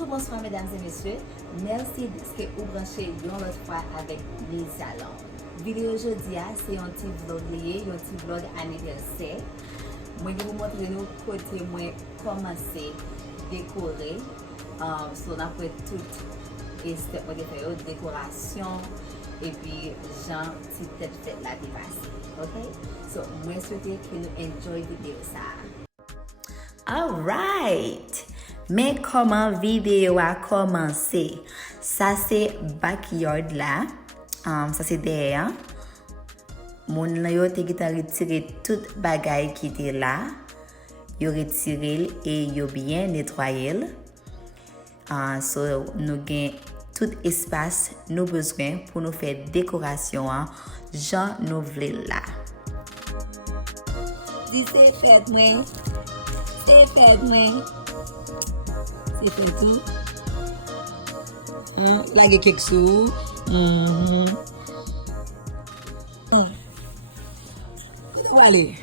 Bonjour, bonsoir mesdames et messieurs. Merci de ce que vous branchez une autre fois avec les salons. Vidéo aujourd'hui, c'est un petit vlog lié, un petit vlog anniversaire. Moi, je vais vous montrer nous côté moi commencer décorer. So, on a fait tout et step de faire décoration et puis genre petite tête fête la dépassée. OK? So, moi souhaite que nous enjoy vidéo ça. Alright! Mais comment vidéo a commencé? Ça c'est backyard là. Ça c'est derrière. Mon là yo te gita retirer tout bagay qui était là. Yo retiré et yo bien nettoyé. So nous gain tout espace nous besoin pour nous faire décoration Jean nous voulons là. Dis c'est fait moi. C'est fait moi. C'est fait tout. Là il y a quelque chose. Allez.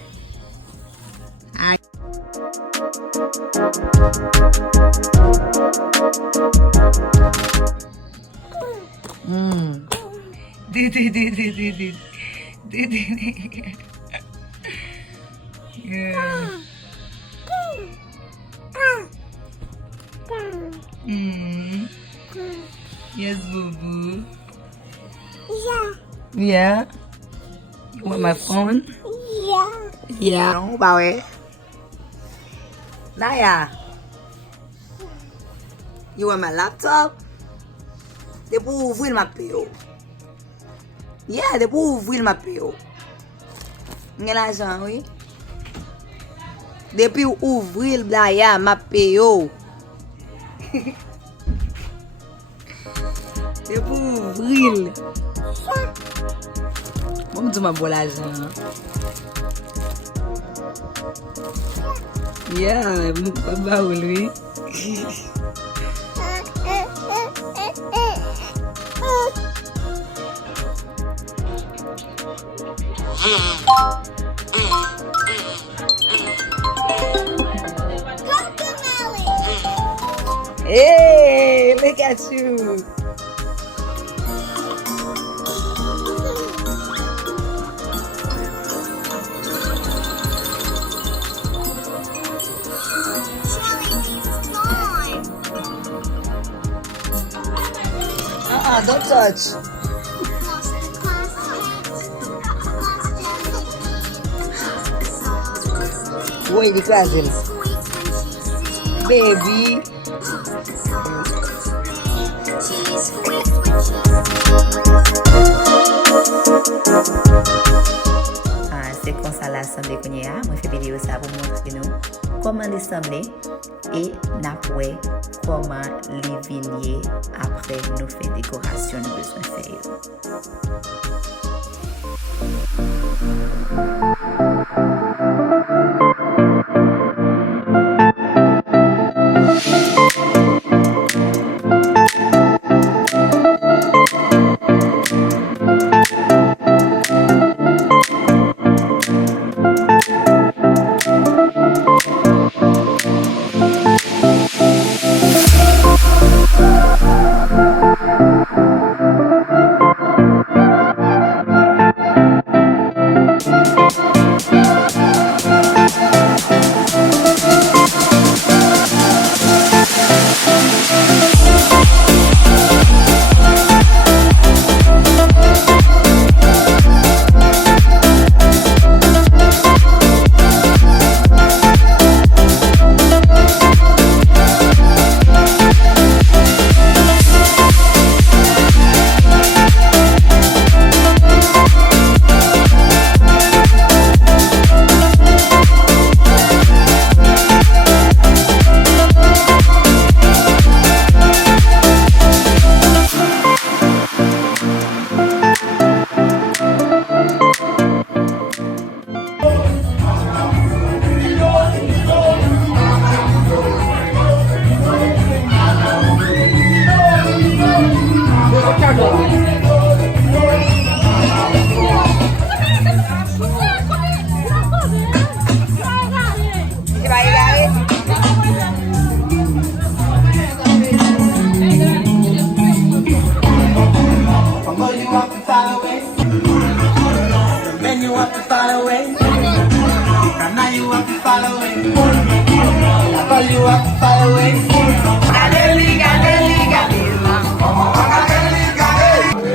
Yes, boo boo. Yeah. You want my phone? Yeah. Non, bah ouais. Nayah. You want my laptop? De pour ouvrir ma PO. Yeah, de pour ouvrir ma PO. J'ai l'argent, oui. Depuis ouvrir Nayah ma PO. De pour ouvrir. Bon, tu m'as bon l'argent. Yeah, papa ou lui. Hey, look at you. Don't touch. Wait, the presents. Baby. C'est comme ça l'assemblée qu'on y a. Moi, je fais vidéo ça pour montrer nous comment l'assembler et n'après comment les vigner après nous faire décoration nous besoin faire. following. I call you up following. Gadeli, gadeli, gadela. Gadeli, gadeli.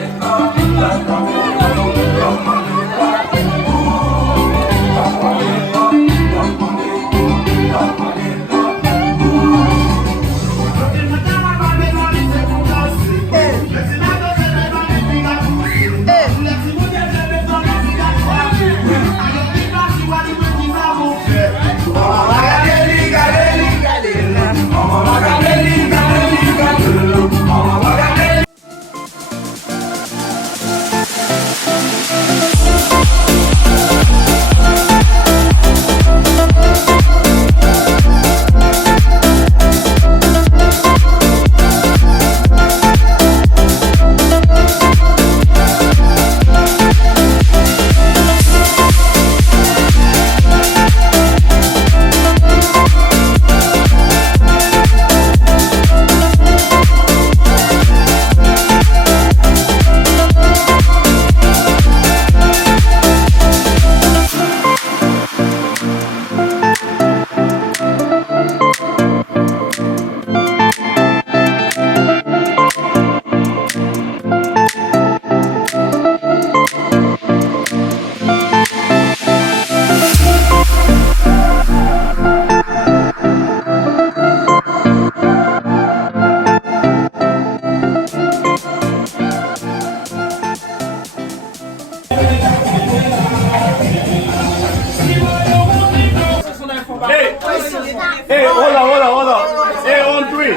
Hey, hold on. Hey, on three.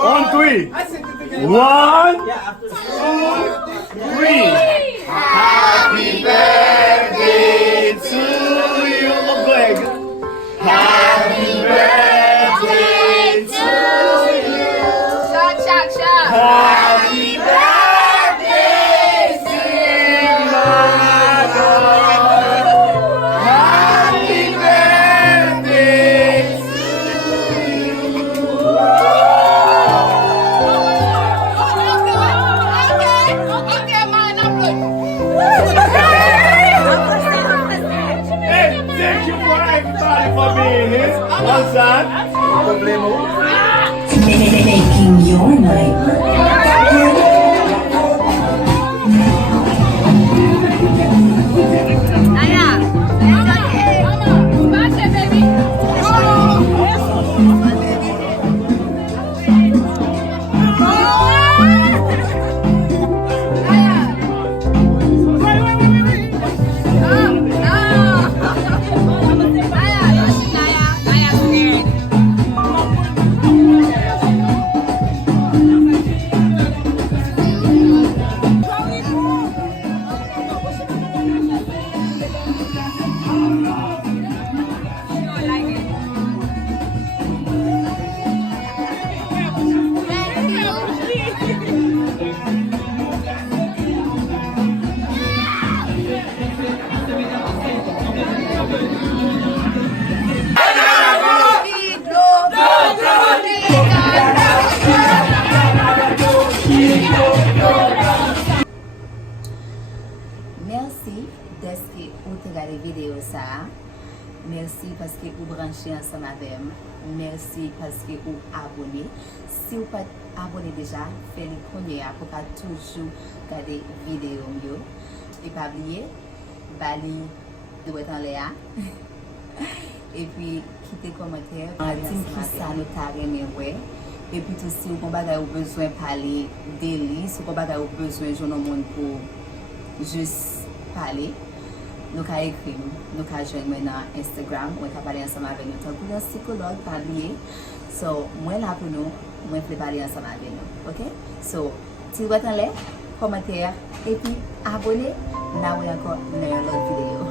On three. 1, 2, 3. Happy birthday to you. Go ahead. Happy birthday to you. Shot. Happy birthday, dear mother. Happy birthday Okay, man, I'm good. Hey, thank you for everybody for being here. What's that? Making your night. Nayah, it's okay. Mama, birthday, baby. Merci deske ou te gade video sa. Merci paske ou branche ansam avem. Merci paske ou abone. Si ou pat abone deja, fè li konye a pou ka toujou gade video myo. E pa bliye, bali Fèt Anayah. E pi kite komentèr. Tim ki sa nou ta reme wè. E pi tou si ou kon bagay ou bezwen pale deli, si ou kon bagay ou bezwen jounon moun pou jus pale, nou ka ekrim, nou ka jwen mwen nan Instagram, mwen ka pale ansama ave nou. Tan pou yon psikolog pale, so mwen la pou nou, mwen ple pale ansama ave nou, ok? So, ti Fèt Anayah, komentèr, epi abone, na wè ankon nan yon lot video.